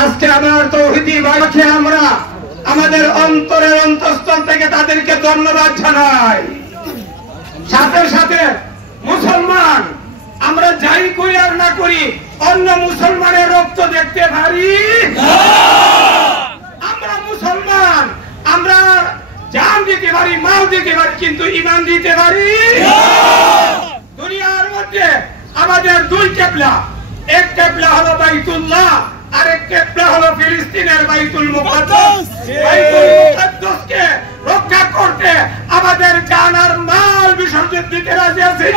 আজকে আমার তৌহিদি ভাইকে আমরা আমাদের অন্তরের অন্তঃস্থল থেকে তাদেরকে ধন্যবাদ জানাই। সাথে সাথে মুসলমান আমরা যাই করি আর না করি অন্য মুসলমানের রক্ত দেখতে পারি। আমরা মুসলমান, আমরা জান দিতে পারি, মাল দিতে পারি, কিন্তু ঈমান দিতে পারি। দুনিয়ার মধ্যে আমাদের দুই কিবলা, এক কিবলা হলো বাইতুল্লাহ, আরেক কিবলা হলো ফিলিস্তিনের বাইতুল মুকাদ্দাস। বাইতুল মুকাদ্দাসকে রক্ষা করতে আমাদের জান আর মাল বিসর্জন দিতে রাজি আছি।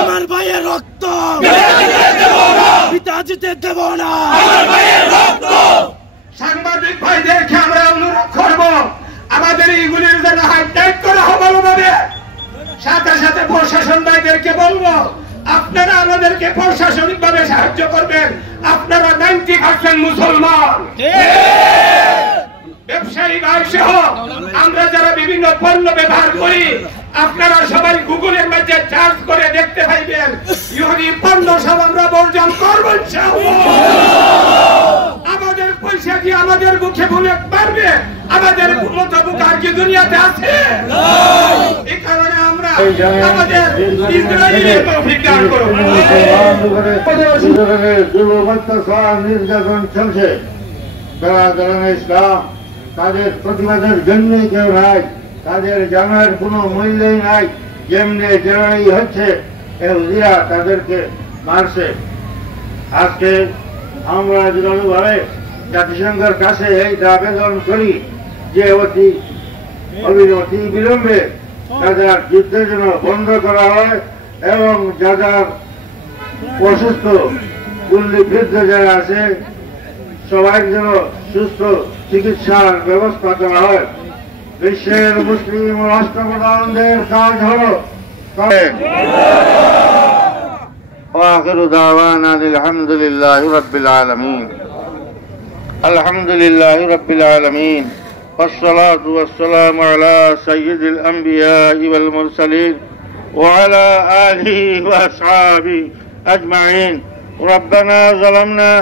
আমার ভাইয়ের রক্ত পিতা জিতে দেব না। সাংবাদিক ভাইদেরকে আমরা অনুরোধ করব, আমাদের এইগুলির যেন হাইলাইট করা ভালোভাবে। সাথে সাথে প্রশাসন ভাইদেরকে বলবো, আপনারা আমাদেরকে প্রশাসনিক ভাবে সাহায্য করবেন। আপনারা 90% মুসলমান। ব্যবসায়ী ভাই সহ আমরা যারা বিভিন্ন পণ্য ব্যবহার করি, আপনারা সবাই গুগলের মধ্যে সার্চ করে দেখতে পাইবেন ইহুদি পণ্য সব আমরা বর্জন করব ইনশাআল্লাহ। আমাদের পয়সা দিয়ে আমাদের মুখে বুলেট মারবে, আমাদের মতো বুক আর কি দুনিয়াতে আছে? এই কারণে আমরা আমাদের ইসরায়েলের তৌফিক দান করব। নির্যাতন চলছে, ইসলাম তাদের প্রতিবাদের জন্যই কেউ নাই, তাদের জানার কোনো মূল্যই নাই। যেমনি জেনারেই হচ্ছে এহুদিরা তাদেরকে মারছে। আজকে আমরা দৃঢ়ভাবে জাতিসংঘের কাছে এই আবেদন করি যে অতি বিলম্বে তাদের যুদ্ধের জন্য বন্ধ করা হয় এবং যাদের অসুস্থ গুলিবিদ্ধ যারা আছে সবাই যেন সুস্থ চিকিৎসার ব্যবস্থা করা হয়। বিশ্বের মুসলিম রাষ্ট্রপ্রধানদের কাজ হল وآخر دعوانا الحمد لله رب العالمين الحمد لله رب العالمين والصلاة والسلام على سيد الأنبياء والمرسلين وعلى آله وأصحابه أجمعين. ربنا ظلمنا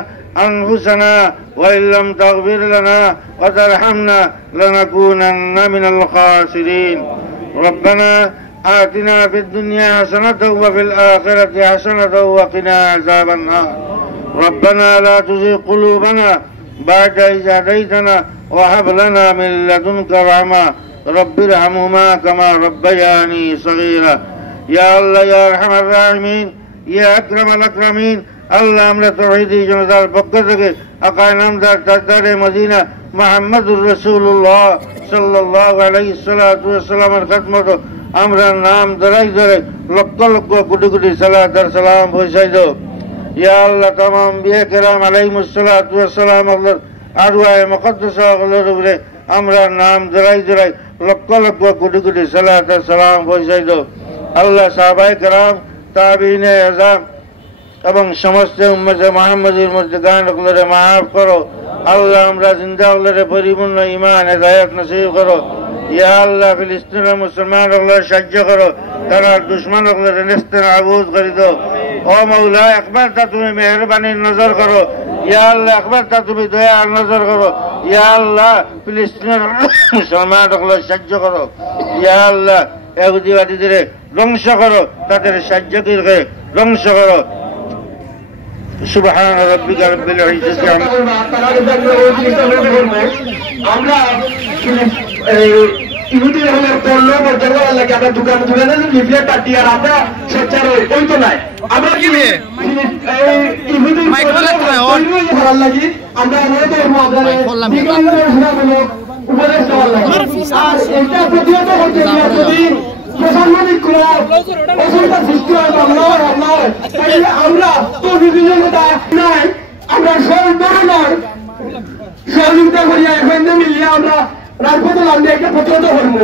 أنفسنا وإن لم تغفر لنا وترحمنا لنكونن من الخاسرين. ربنا آتنا في الدنيا حسنة وفي الآخرة حسنة وقنا عذاب النار. ربنا لا تزغ قلوبنا بعد إذ هديتنا وهب لنا من لدنك رحمة رب ارحمهما كما ربياني صغيرا. يا الله يا أرحم الراحمين يا أكرم الأكرمين। আল্লাহ আমরা তাওহীদি জনতার পক্ষ থেকে আকা নামদার তাজদারে মদিনা মুহাম্মদুর রাসূলুল্লাহ সাল্লাল্লাহু আলাইহি ওয়াসাল্লামের খিদমত আমরা নাম ধরাই ধরে লক্ষ লক্ষ কোটি কোটি সালাত আর সালাম পৌঁছাই দাও। ইয়া আল্লাহ তামাম আম্বিয়া কেরাম আলাইহিমুস সালাতু ওয়াস সালাম আল্লাহর আরওয়ায়ে মুকদ্দাসাগুলোর উপরে আমরা নাম ধরাই ধরাই লক্ষ লক্ষ কোটি কোটি সালাত আর সালাম পৌঁছাই দাও। আল্লাহ সাহাবায়ে কেরাম তাবিঈনে আযম এবং সমস্ত উম্মতে মুহাম্মাদীর মুর্তদানগুলোরে মাফ করো। আল্লাহ আমরা জিন্দাগুলোরে পরিপূর্ণ ঈমান হেদায়েত নসিব করো। ইয়া আল্লাহ ফিলিস্তিনের মুসলমানগুলোর সাহায্য করো, তারা দুশমনগুলোরে নেস্তেনাবুদ করে দাও। ও মাওলা একবার তা তুমি মেহেরবানির নজর করো। ইয়া আল্লাহ একবার তা তুমি দয়ার নজর করো। ইয়া আল্লাহ ফিলিস্তিনের মুসলমানগুলোর সাহায্য করো। ইয়া আল্লাহ ইহুদিবাদীদের ধ্বংস করো, তাদের সাহায্যকারীকে ধ্বংস করো। সুবহান রাব্বিকা রাব্বিল ইজ্জাতি আম্মা আমরা ইহুদি হলের পণ্য বর্জন করার লাগে আমরা দোকানে দোকানে লিফলেট পাটি আর আমরা সোচ্চার ওই তো নাই। আমরা কি ইহুদি করার লাগি আমরা উপদেশ দেওয়ার লাগে। আর এটা প্রতিহত করতে যদি প্রশাসনিক কোন অসুবিধার সৃষ্টি হয় আমরা তো বিভিন্ন নাই, আমরা সব ধরনের সহযোগিতা করিয়া এখন মিলিয়ে আমরা রাজপথে নামলে একটা প্রতিহত করবো।